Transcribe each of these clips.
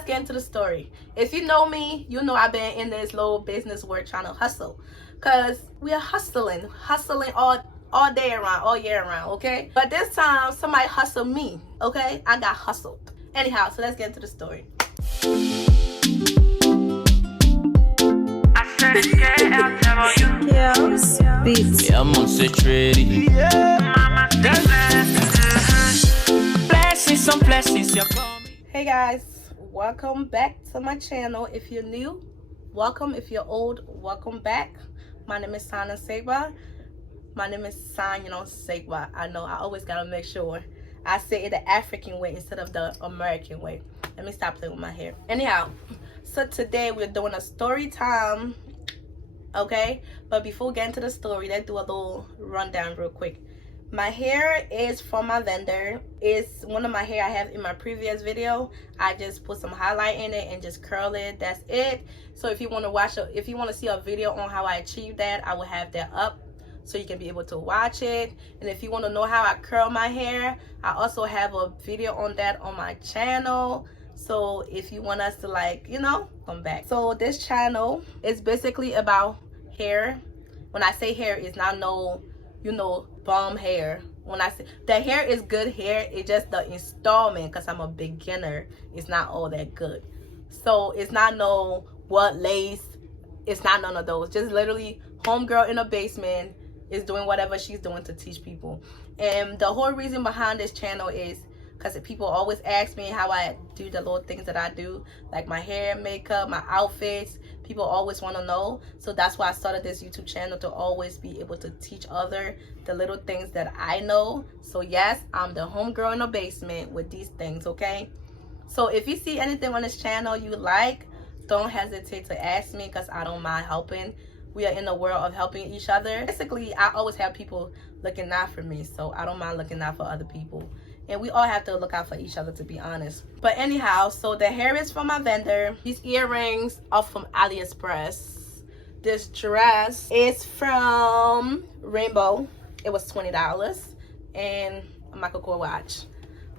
let's get into the story. If you know me, you know I've been in this little business work trying to hustle, because we are hustling all day around, all year around, okay? But this time somebody hustled me, okay? I got hustled. Anyhow, so let's get into the story. Yeah, I'm on set ready. Blessings on blessings, you're coming. Hey guys, welcome back to my channel. If you're new, welcome. If you're old, welcome back. My name is Signoya Saygbah. My name is Signoya Saygbah. I know I always gotta make sure I say it the African way instead of the American way. Let me stop playing with my hair. Anyhow, so today we're doing a story time, okay? But before we get into the story, let's do a little rundown real quick. My hair is from my vendor. It's one of my hair I have in my previous video. I just put some highlight in it and just curl it. That's it. So if you want to if you want to see a video on how I achieved that, I will have that up so you can be able to watch it. And if you want to know how I curl my hair, I also have a video on that on my channel. So if you want us to, like, you know, come back. So this channel is basically about hair. When I say hair, it's not no, you know, bomb hair. When I say the hair is good hair, it's just the installment, because I'm a beginner, it's not all that good. So it's not no what lace, it's not none of those. Just literally homegirl in a basement is doing whatever she's doing to teach people. And the whole reason behind this channel is because people always ask me how I do the little things that I do, like my hair, makeup, my outfits. People always want to know. So that's why I started this YouTube channel, to always be able to teach other the little things that I know. So yes, I'm the homegirl in the basement with these things, okay? So if you see anything on this channel you like, don't hesitate to ask me, because I don't mind helping. We are in the world of helping each other. Basically, I always have people looking out for me, so I don't mind looking out for other people. And we all have to look out for each other, to be honest. But anyhow, so the hair is from my vendor. These earrings are from AliExpress. This dress is from Rainbow. It was $20. And a Michael Kors watch.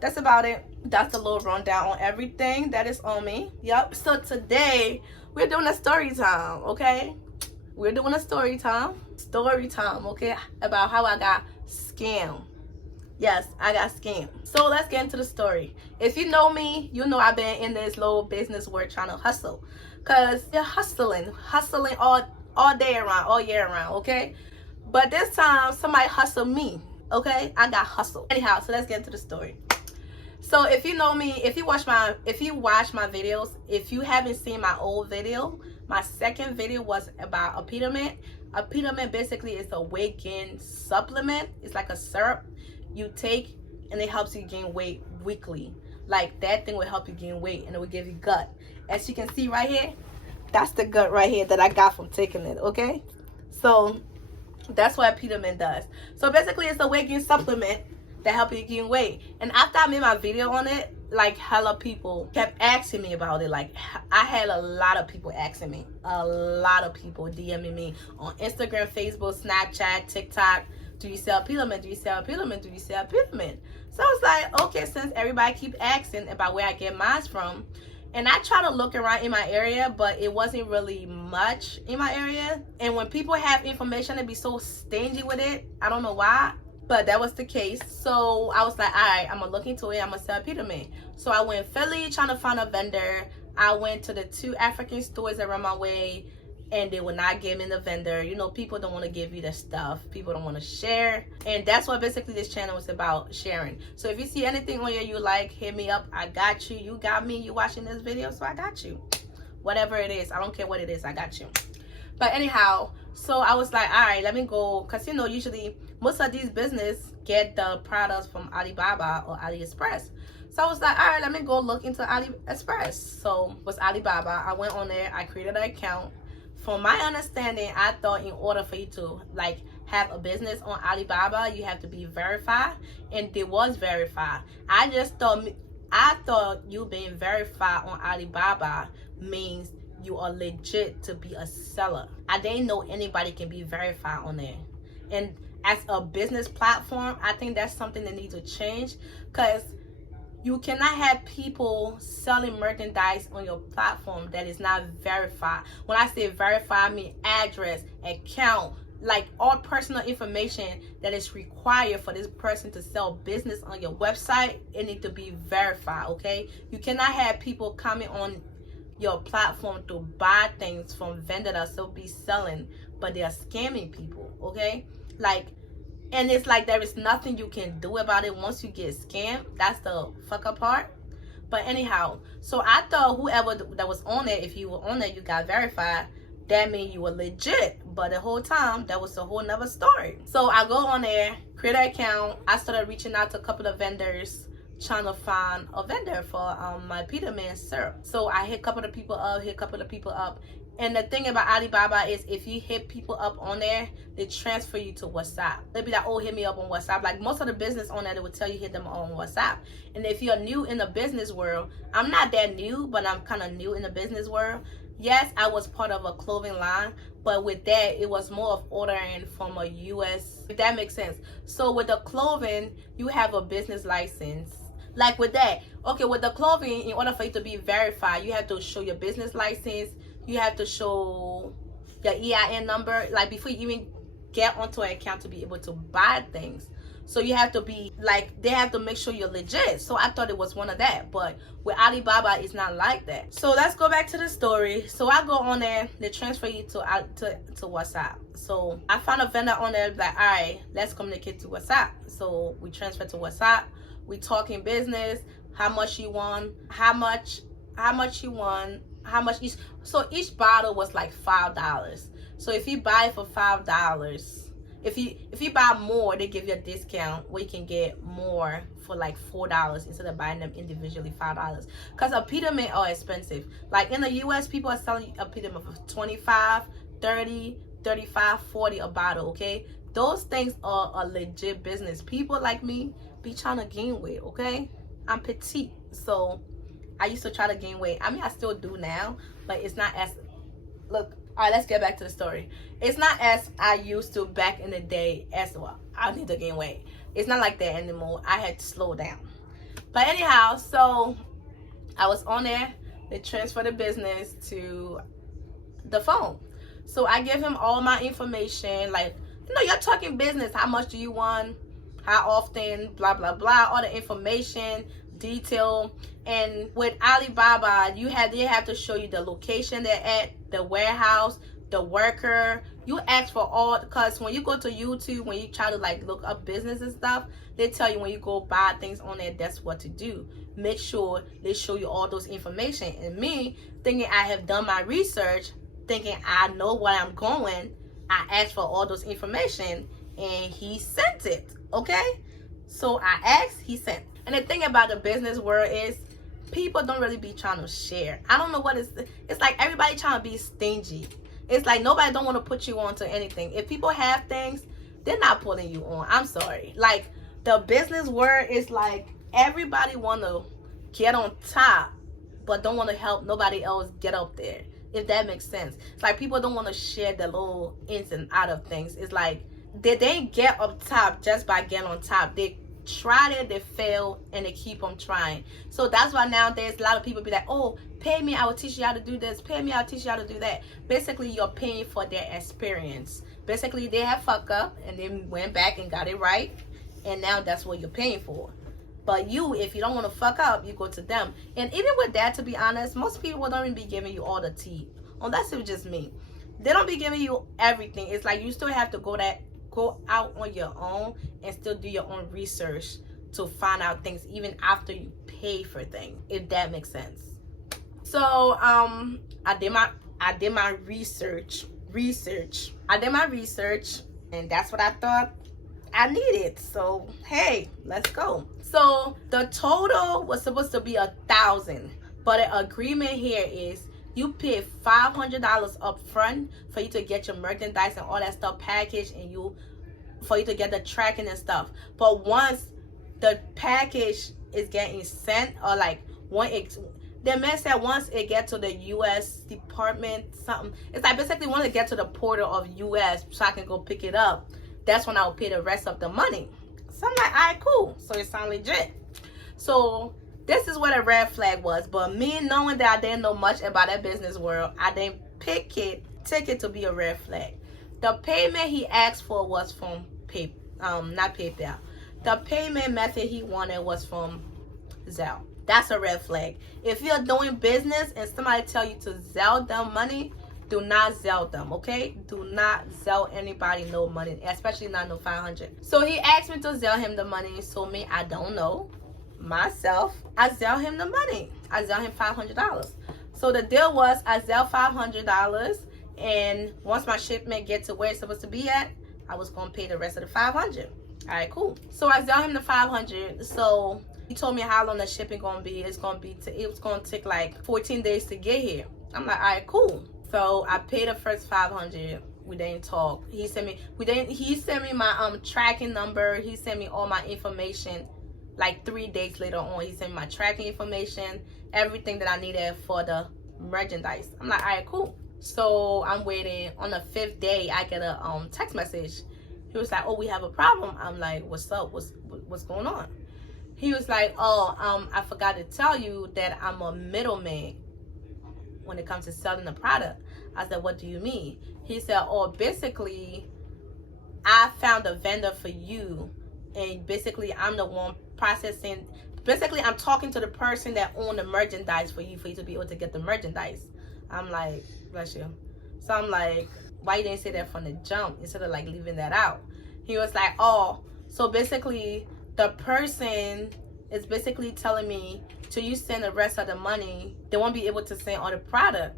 That's about it. That's a little rundown on everything that is on me. Yep. So today, we're doing a story time, okay? We're doing a story time, okay? About how I got scammed. Yes, I got scammed. So let's get into the story. If you know me, you know I've been in this little business work trying to hustle. Because you're hustling all day around, all year around, okay? But this time, somebody hustled me, okay? I got hustled. Anyhow, so let's get into the story. So if you know me, if you watch my videos, if you haven't seen my old video, my second video was about apetamin. Apetamin basically is a weight gain supplement. It's like a syrup you take, and it helps you gain weight weekly. Like, that thing will help you gain weight, and it will give you gut. As you can see right here, that's the gut right here that I got from taking it, okay? So that's what apetamin does. So basically, it's a weight gain supplement that help you gain weight. And after I made my video on it, like, hella people kept asking me about it. Like, I had a lot of people asking me, a lot of people DMing me on Instagram, Facebook, Snapchat, TikTok. Do you sell apetamin? Do you sell apetamin? Do you sell apetamin? So I was like, okay, since everybody keep asking about where I get mine from, and I try to look around in my area, but it wasn't really much in my area. And when people have information, they be so stingy with it. I don't know why, but that was the case. So I was like, all right, I'm gonna look into it. I'm gonna sell apetamin. So I went Philly trying to find a vendor. I went to the 2 African stores around my way, and they would not give me the vendor. You know, people don't want to give you their stuff. People don't want to share. And that's what basically this channel is about, sharing. So if you see anything on here you like, hit me up. I got you. You got me. You watching this video, so I got you. Whatever it is. I don't care what it is. I got you. But anyhow, so I was like, all right, let me go. Because, you know, usually most of these business get the products from Alibaba or AliExpress. So I was like, all right, let me go look into AliExpress. So it was Alibaba. I went on there. I created an account. From my understanding, I thought in order for you to, like, have a business on Alibaba, you have to be verified, and it was verified. I thought you being verified on Alibaba means you are legit to be a seller. I didn't know anybody can be verified on there. And as a business platform, I think that's something that needs to change, because You cannot have people selling merchandise on your platform that is not verified. When I say verified, I mean address, account, like all personal information that is required for this person to sell business on your website. It needs to be verified, okay? You cannot have people coming on your platform to buy things from vendors that will be selling, but they are scamming people, okay? Like, and it's like there is nothing you can do about it once you get scammed. That's the fuck up part. But anyhow, so I thought whoever that was on it, if you were on it, you got verified, that means you were legit. But the whole time, that was a whole nother story. So I go on there, create an account. I started reaching out to a couple of vendors, trying to find a vendor for my apetamin syrup. So I hit a couple of people up, And the thing about Alibaba is if you hit people up on there, they transfer you to WhatsApp. They'll be like, oh, hit me up on WhatsApp. Like most of the business on there, they will tell you hit them on WhatsApp. And if you're new in the business world, I'm not that new, but I'm kind of new in the business world. Yes, I was part of a clothing line, but with that, it was more of ordering from a US, if that makes sense. So with the clothing, you have a business license. Like with that, okay, with the clothing, in order for you to be verified, you have to show your business license. You have to show your EIN number, like before you even get onto an account to be able to buy things. So you have to be like, they have to make sure you're legit. So I thought it was one of that, but with Alibaba, it's not like that. So let's go back to the story. So I go on there, they transfer you to WhatsApp. So I found a vendor on there, like, all right, let's communicate to WhatsApp. So we transfer to WhatsApp. We talking business, how much you want, how much you want, how much each. So each bottle was like $5. So if you buy it for $5, if you buy more, they give you a discount where you can get more for like $4 instead of buying them individually $5. Because apetamin are expensive. Like in the US, people are selling apetamin for $25, $30, $35, $40 a bottle, okay? Those things are a legit business. People like me be trying to gain weight, okay? I'm petite, so I used to try to gain weight. I mean, I still do now, but it's not as, look, all right, let's get back to the story. It's not as I used to back in the day as, well, I need to gain weight. It's not like that anymore. I had to slow down. But anyhow, so I was on there. They transferred the business to the phone. So I give him all my information, like, you know, you're talking business. How much do you want? How often? Blah, blah, blah. All the information, detail. And with Alibaba, they have to show you the location they're at, the warehouse, the worker. You ask for all, because when you go to YouTube, when you try to like look up business and stuff, they tell you when you go buy things on there, that's what to do. Make sure they show you all those information. And me, thinking I have done my research, thinking I know where I'm going, I asked for all those information and he sent it, okay? So I asked, he sent. And the thing about the business world is people don't really be trying to share. I don't know what it's like everybody trying to be stingy. It's like nobody don't want to put you on to anything. If people have things, they're not putting you on. I'm sorry. Like the business world is like everybody want to get on top, but don't want to help nobody else get up there. If that makes sense. It's like people don't want to share the little ins and out of things. It's like they didn't get up top just by getting on top. They tried it, they failed, and they keep on trying. So that's why nowadays a lot of people be like, oh, pay me, I will teach you how to do this. Pay me, I'll teach you how to do that. Basically, you're paying for their experience. Basically, they have fucked up and then went back and got it right, and now that's what you're paying for. But you, if you don't want to fuck up, you go to them. And even with that, to be honest, most people don't even be giving you all the tea. Unless it's just me. They don't be giving you everything. It's like you still have to go out on your own and still do your own research to find out things even after you pay for things, if that makes sense. So I did my research. I did my research, and that's what I thought I needed. So hey, let's go. So the total was supposed to be $1,000, but the agreement here is you pay $500 up front for you to get your merchandise and all that stuff packaged, and for you to get the tracking and stuff. But once the package is getting sent, or like the man said once it gets to the U.S. department something, it's like basically once it gets to the portal of U.S. so I can go pick it up, that's when I'll pay the rest of the money. So I'm like, all right, cool. So it sounds legit. So This is what a red flag was. But me knowing that I didn't know much about that business world, I didn't take it to be a red flag. The payment he asked for was from not PayPal. The payment method he wanted was from Zelle. That's a red flag. If you're doing business and somebody tell you to Zelle them money, do not Zelle them, okay? Do not Zelle anybody no money, especially not no 500. So he asked me to Zelle him the money. So me, I don't know myself. I Zelle him the money. I Zelle him $500. So the deal was I Zelle $500, and once my shipment get to where it's supposed to be at, I was gonna pay the rest of the 500. All right, cool. So I Zelle him the 500. So he told me how long the shipping gonna be. It was gonna take like 14 days to get here. I'm like, all right, cool. So I paid the first 500. We didn't talk. He sent me my tracking number. He sent me all my information. Like 3 days later on, he sent me my tracking information, everything that I needed for the merchandise. I'm like, all right, cool. So I'm waiting. On the 5th day, I get a text message. He was like, oh, we have a problem. I'm like, what's up? What's going on? He was like, oh, I forgot to tell you that I'm a middleman when it comes to selling the product. I said, what do you mean? He said, oh, basically, I found a vendor for you, and basically I'm the one processing. Basically, I'm talking to the person that owned the merchandise for you to be able to get the merchandise. I'm like, bless you. So I'm like, why you didn't say that from the jump instead of like leaving that out? He was like, oh, so basically the person is basically telling me till you send the rest of the money, they won't be able to send all the product.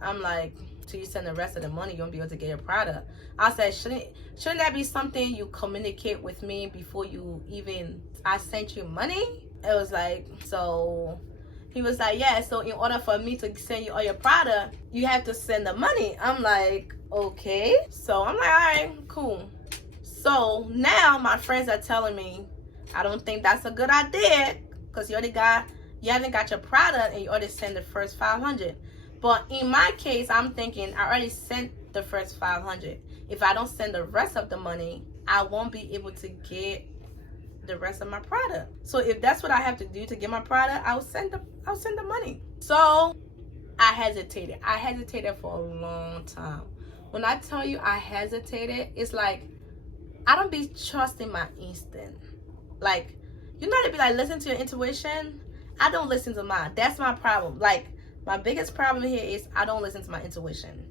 I'm like, till you send the rest of the money, you won't be able to get your product. I said, shouldn't that be something you communicate with me before you even, I sent you money? It was like, so he was like, yeah, so in order for me to send you all your product, you have to send the money. I'm like, okay. So I'm like, all right, cool. So now my friends are telling me, I don't think that's a good idea because you haven't got your product and you already sent the first 500. But in my case, I'm thinking I already sent the first 500. If I don't send the rest of the money, I won't be able to get the rest of my product. So if that's what I have to do to get my product, I'll send the money. So I hesitated. I hesitated for a long time. When I tell you I hesitated, it's like I don't be trusting my instinct. Like, you know how to be like, listen to your intuition? I don't listen to mine. That's my problem. Like, my biggest problem here is I don't listen to my intuition.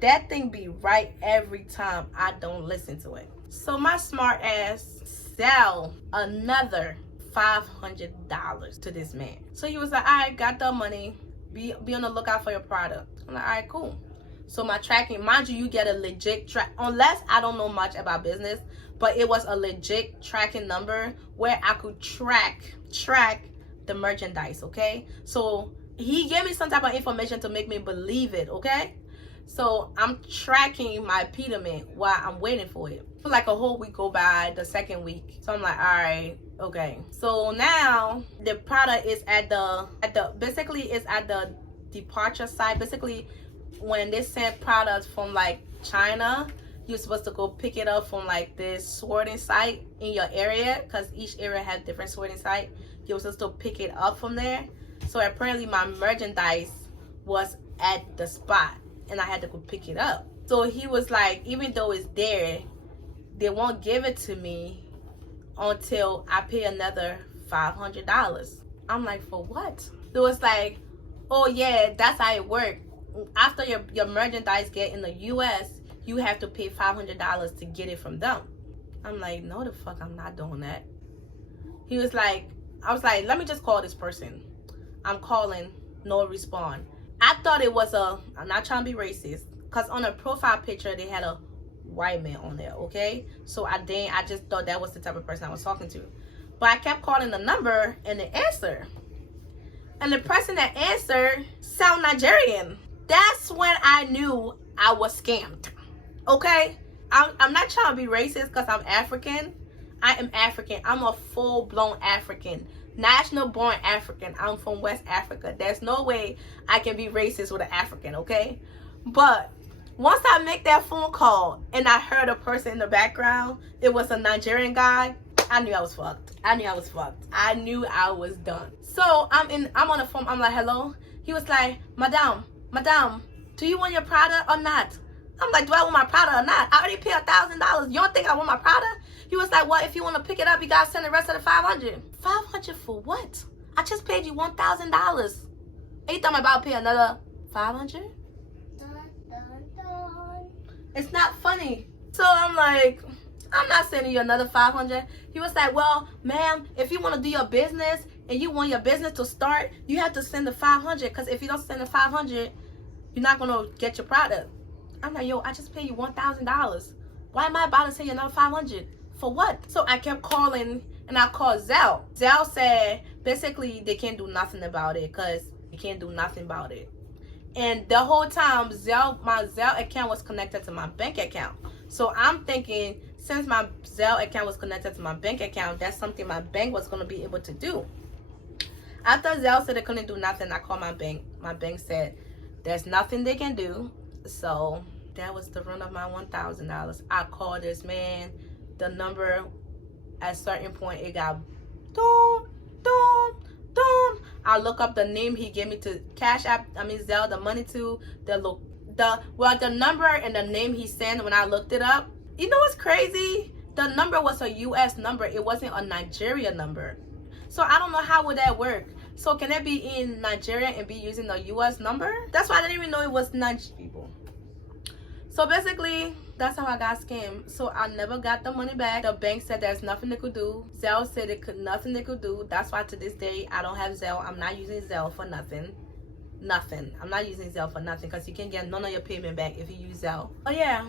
That thing be right every time I don't listen to it. So my smart ass sell another $500 to this man. So he was like, all right, got the money. Be on the lookout for your product. I'm like, all right, cool. So my tracking, mind you, you get a legit track, unless I don't know much about business, but it was a legit tracking number where I could track the merchandise, okay? So he gave me some type of information to make me believe it, okay? So I'm tracking my apetamin while I'm waiting for it. Like a whole week go by, the second week. So I'm like, all right, okay. So now the product is at the departure site. Basically, when they send products from like China, you're supposed to go pick it up from like this sorting site in your area, because each area has different sorting site. You're supposed to pick it up from there. So apparently my merchandise was at the spot and I had to go pick it up. So he was like, even though it's there, they won't give it to me until I pay another $500. I'm like, for what? So it's like, oh yeah, that's how it works. After your merchandise get in the US, you have to pay $500 to get it from them. I'm like, no the fuck, I'm not doing that. He was like, I was like, let me just call this person. I'm calling, no respond. I thought it was I'm not trying to be racist, because on a profile picture they had a white man on there, okay? So I just thought that was the type of person I was talking to. But I kept calling the number and the answer. And the person that answered sound Nigerian. That's when I knew I was scammed, okay? I'm not trying to be racist because I'm African. I am African. I'm a full-blown African. National-born African. I'm from West Africa. There's no way I can be racist with an African, okay? But once I make that phone call and I heard a person in the background, it was a Nigerian guy, I knew I was fucked. I knew I was done. So I'm on the phone. I'm like, hello. He was like, Madame, do you want your product or not? I'm like, do I want my product or not? I already paid $1,000. You don't think I want my product? He was like, well, if you want to pick it up, you gotta send the rest of the $500. $500 for what? I just paid you $1,000. And you thought I'm about to pay another $500? It's not funny. So I'm like, I'm not sending you another $500. He was like, well, ma'am, if you want to do your business and you want your business to start, you have to send the $500. Because if you don't send the $500, you're not going to get your product. I'm like, yo, I just paid you $1,000. Why am I about to send you another $500? For what? So I kept calling, and I called Zelle. Zelle said, basically, they can't do nothing about it because you can't do nothing about it. And the whole time, my Zelle account was connected to my bank account. So I'm thinking, since my Zelle account was connected to my bank account, that's something my bank was going to be able to do. After Zelle said they couldn't do nothing, I called my bank. My bank said, there's nothing they can do. So that was the run of my $1,000. I called this man. The number, at a certain point, it got doom. I look up the name he gave me to Zelle the money to, the number and the name he sent. When I looked it up, you know what's crazy? The number was a US number. It wasn't a Nigeria number. So I don't know how would that work. So can it be in Nigeria and be using the US number? That's why I didn't even know it was Nigerian people. So basically, that's how I got scammed. So I never got the money back. The bank said there's nothing they could do. Zelle said nothing they could do. That's why to this day, I don't have Zelle. I'm not using Zelle for nothing. I'm not using Zelle for nothing because you can get none of your payment back if you use Zelle. But yeah,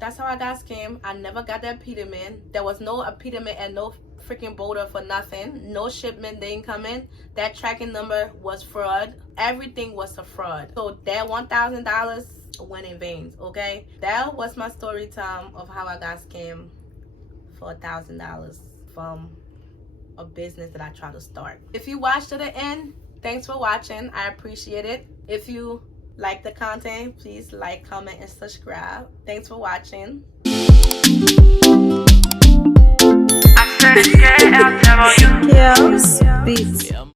that's how I got scammed. I never got that apetamin. There was no apetamin and no freaking border for nothing. No shipment, they didn't come in. That tracking number was fraud. Everything was a fraud. So that $1,000 went in vain. Okay, that was my story time of how I got scammed for $1,000 from a business that I tried to start. If you watched to the end, thanks for watching. I appreciate it. If you like the content, please like, comment, and subscribe. Thanks for watching. I said, yeah, I'll tell you. Beats.